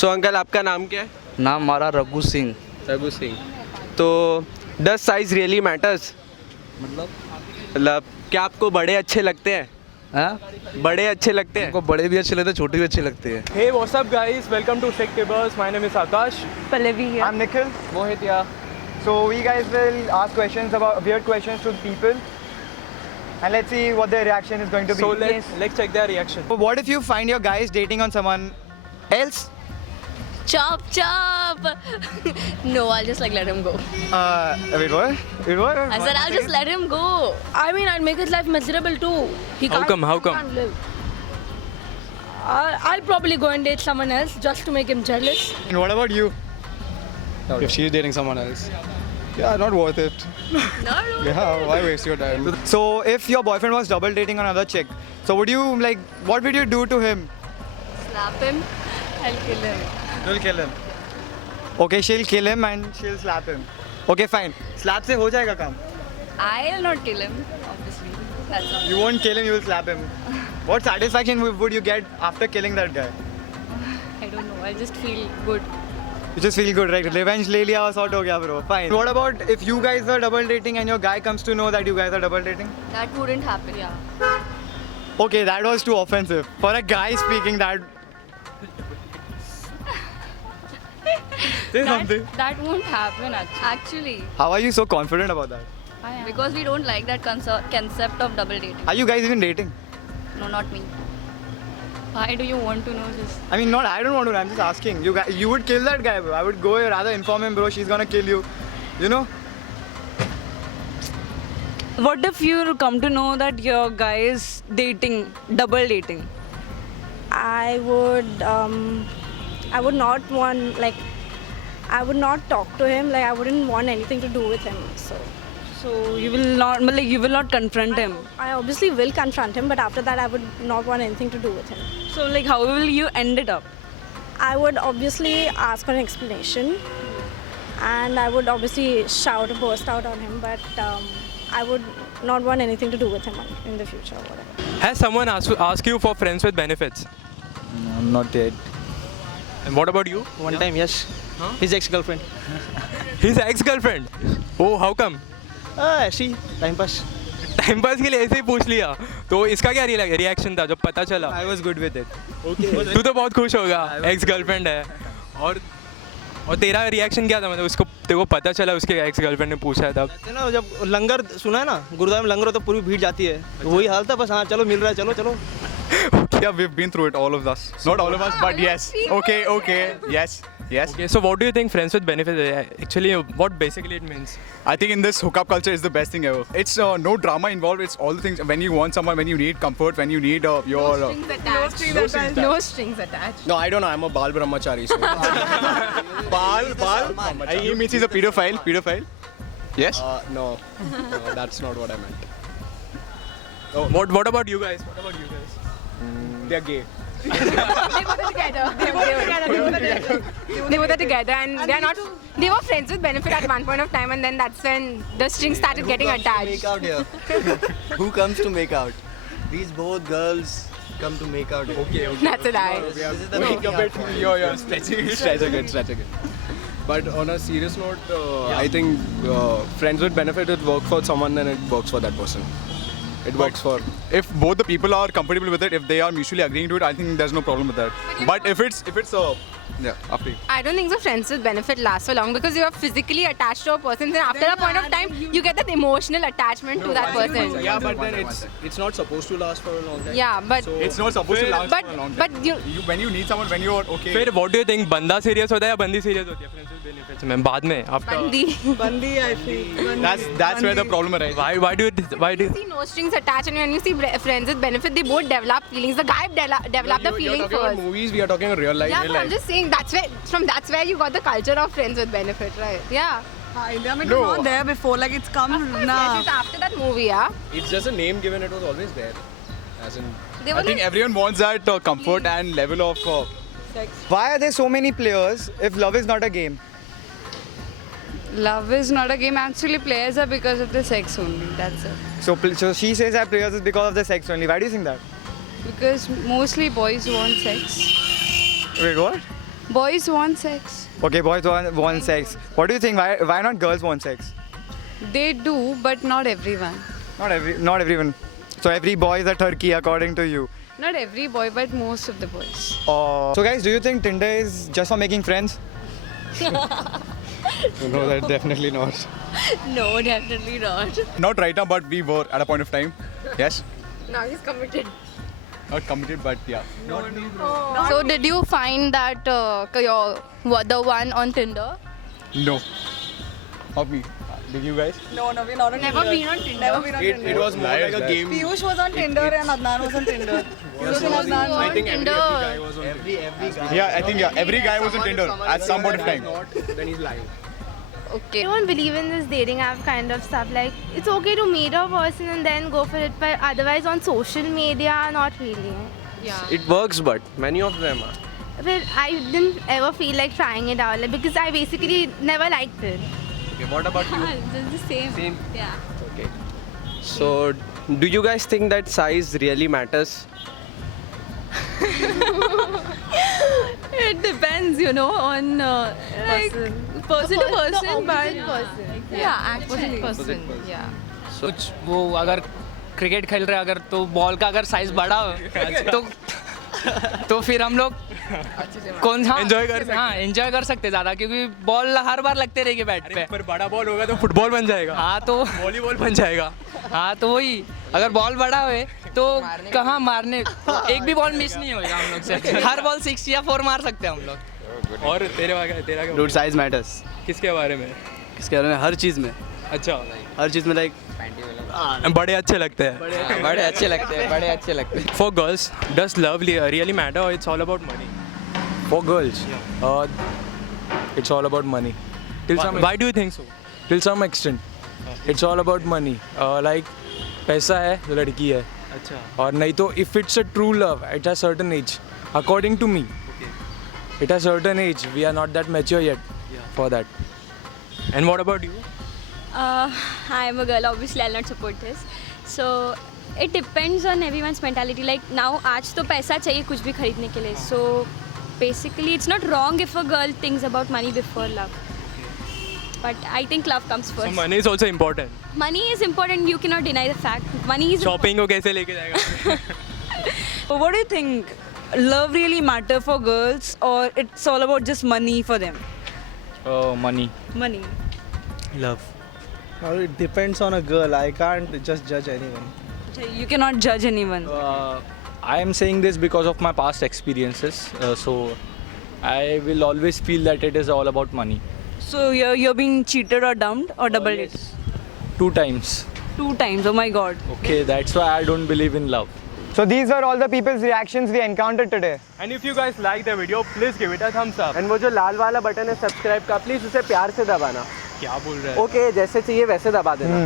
सो uncle आपका नाम क्या है? नाम हमारा रघु सिंह। रघु सिंह। तो डज साइज रियली मैटर्स? मतलब क्या आपको बड़े अच्छे लगते हैं? हैं? बड़े अच्छे लगते हैं? हमको बड़े भी अच्छे लगते हैं, छोटे भी अच्छे लगते हैं। Hey, what's up, guys? Welcome to Tech Tables. My name is Akash. Pallavi here. I'm Nikhil. Mohit here. So we guys will ask questions about weird questions to people, and let's see what their reaction is going to be. So let's check their reaction. So what if you find your guys dating on someone else? Chop chop. No, I'll just let him go. Wait, what? Wait, what? I said I'll just let him go. I mean, I'd make his life miserable too. How come? Can't live. I'll probably go and date someone else just to make him jealous. And what about you? If she's dating someone else, yeah, not worth it. No. Yeah, why waste your time? So if your boyfriend was double dating another chick, so would you what would you do to him? Slap him. I'll kill him. You'll kill him. Okay, she'll kill him and she'll slap him. Okay, fine. Slap से हो जाएगा काम. I'll not kill him, obviously. That's all. You won't kill him, you'll slap him. What satisfaction would you get after killing that guy? I don't know. I just feel good. You just feel good, right? Revenge ले लिया sort हो गया bro. Fine. What about if you guys are double dating and your guy comes to know that you guys are double dating? That wouldn't happen. Yeah. Okay, that was too offensive. For a guy speaking that. Say something. That won't happen actually. How are you so confident about that? Because we don't like that concept of double dating. Are you guys even dating? No, not me. Why do you want to know this? I mean, I don't want to. I'm just asking. You would kill that guy, bro. I would go rather inform him, bro. She's gonna kill you. You know? What if you come to know that your guy is dating, double dating? I would not want I would not talk to him. I wouldn't want anything to do with him. So you will not confront him. I obviously will confront him, but after that I would not want anything to do with him. So how will you end it up? I would obviously ask for an explanation, and I would obviously shout or burst out on him, but I would not want anything to do with him in the future or whatever. Has someone asked you for friends with benefits? Not yet. And what about you? One time, yes. His ex-girlfriend. His ex-girlfriend? Oh, how come? ऐसी time pass. Time pass के लिए ऐसे ही पूछ लिया. तो इसका क्या reaction था जब पता चला? I was good with it. तू तो बहुत खुश होगा, एक्स गर्लफ्रेंड है. और तेरा रिएक्शन क्या था? मतलब उसको तेरे को पता चला उसके एक्स गर्लफ्रेंड ने पूछा था. ना जब लंगर सुना है ना, गुरुद्वारा में लंगर हो तो पूरी भीड़ जाती है. वही हाल था बस. हाँ चलो मिल रहा है, चलो. Yeah, we've been through it, all of us. Not all of us, but yes. Okay. Yes. Okay, so what do you think friends with benefits actually, what basically it means? I think in this hookup culture is the best thing ever. It's no drama involved. It's all the things when you want someone, when you need comfort, when you need your. No strings attached. No, I don't know. I'm a Bal Brahmachari. So. Bal. He means he's a pedophile. Yes. No, that's not what I meant. What about you guys? They're gay. They were together and they were friends with benefit at one point of time, and then that's when the strings started getting attached. Make out here. Who comes to make out? These both girls come to make out. Okay. That's a lie. This is the making out. You're stretching it. But on a serious note, I think friends with benefit, it works for someone, then it works for that person. It works for. If both the people are comfortable with it, if they are mutually agreeing to it, I think there's no problem with that. But if it's after you. I don't think so friends with benefit last so long because you are physically attached to a person, and after a point of time you get that emotional attachment to that person. Yeah, but then it's not supposed to last for a long time. Yeah, but So, It's not supposed to last but for a long time. but you When you need someone, when you're okay. फिर what do you think, बंदा serious होता है या बंदी serious होती है friends with benefits में बाद में after? Bandi. I feel. That's where the problem arises. Why do you See no strings attached, and when you see friends with benefit, they both develop feelings. The guy developed the You're feeling talking about first. movies, we are talking real life. Yeah, but I'm just saying that's where you got the culture of friends with benefit, right? Yeah. India mein No. not there before. It's come Yes, now. it's after that movie, yeah. It's just a name given, it was always there. As in, They were I think everyone wants that comfort and level of. Why are there so many players if love is not a game? Love is not a game. Actually, players are because of the sex only. That's it. So she says that players is because of the sex only. Why do you think that? Because mostly boys want sex. Wait, what? Boys want sex. Okay, boys want sex. What do you think? Why not girls want sex? They do, but not everyone. Not everyone. So every boy is a turkey according to you. Not every boy, but most of the boys. So guys, do you think Tinder is just for making friends? No, that definitely not. No, definitely not. Not right now, but we were at a point of time. Yes. Now he's committed. Not committed, but yeah. So did you find that you're the one on Tinder? No. Not me. Did you guys? No, we're not on Never been on Tinder. It was more like a game. Piyush was on Tinder and Adnan was on Tinder. I think every Tinder. guy was on Every guy. Yeah, I think every guy was on Tinder at some point of time. Not, then he's lying. Okay. I don't believe in this dating app kind of stuff. Like, it's okay to meet a person and then go for it, but otherwise on social media, not really. Yeah. It works, but many of them are. Well, I didn't ever feel like trying it out, like, because I basically never liked it. Okay, what about you? It's the same. Same. Yeah. Okay. So, do you guys think that size really matters? It depends, on like person to person, but yeah, actually. Yeah. कुछ वो अगर cricket खेल रहे अगर तो ball का अगर size बड़ा हो तो फिर हम लोग कौन सा Enjoy कर सकते हैं। हाँ एंजॉय कर सकते ज़्यादा क्योंकि बॉल हर बार लगते रहेगी बैट पे पर बड़ा बॉल होगा तो फुटबॉल बन जाएगा हाँ तो वॉलीबॉल बन जाएगा हाँ तो वही अगर बॉल बड़ा हुए तो कहाँ मारने एक भी बॉल मिस नहीं होगा हम लोग से हर बॉल 6 या 4 मार सकते हैं हम लोग और तेरा क्या Dude, size matters. किसके बारे में किसके बारे में? हर चीज़ में. अच्छा हर चीज़ में like. बड़े अच्छे लगते हैं बड़े अच्छे लगते हैं. For girls, does love really matter or it's all about money? For girls, it's all about money. Why do you think so? Till some extent, it's all about money. Like, पैसा है तो लड़की है. अच्छा और नहीं तो if it's a true love at a certain age, according to me, at a certain age, we are not that mature yet for that. And what about you? I am a girl, obviously I'll not support this. So it depends on everyone's mentality. Like now, आज तो पैसा चाहिए कुछ भी खरीदने के लिए. So basically, it's not wrong if a girl thinks about money before love. But I think love comes first. So money is also important. Money is important. You cannot deny the fact. Money is Shopping को कैसे लेके जाएगा? So what do you think? Love really matter for girls, or it's all about just money for them? Money. Money. Love. It depends on a girl. I can't just judge anyone. You cannot judge anyone. I am saying this because of my past experiences. So I will always feel that it is all about money. So you're being cheated or dumped or double dated? 2 times. 2 times. Oh my God. Okay, that's why I don't believe in love. So these were all the people's reactions we encountered today. And if you guys like the video, please give it a thumbs up. And वो जो लाल वाला button है subscribe का, please उसे प्यार से दबाना. क्या बोल रहा है? ओके, जैसे चाहिए वैसे दबा देना.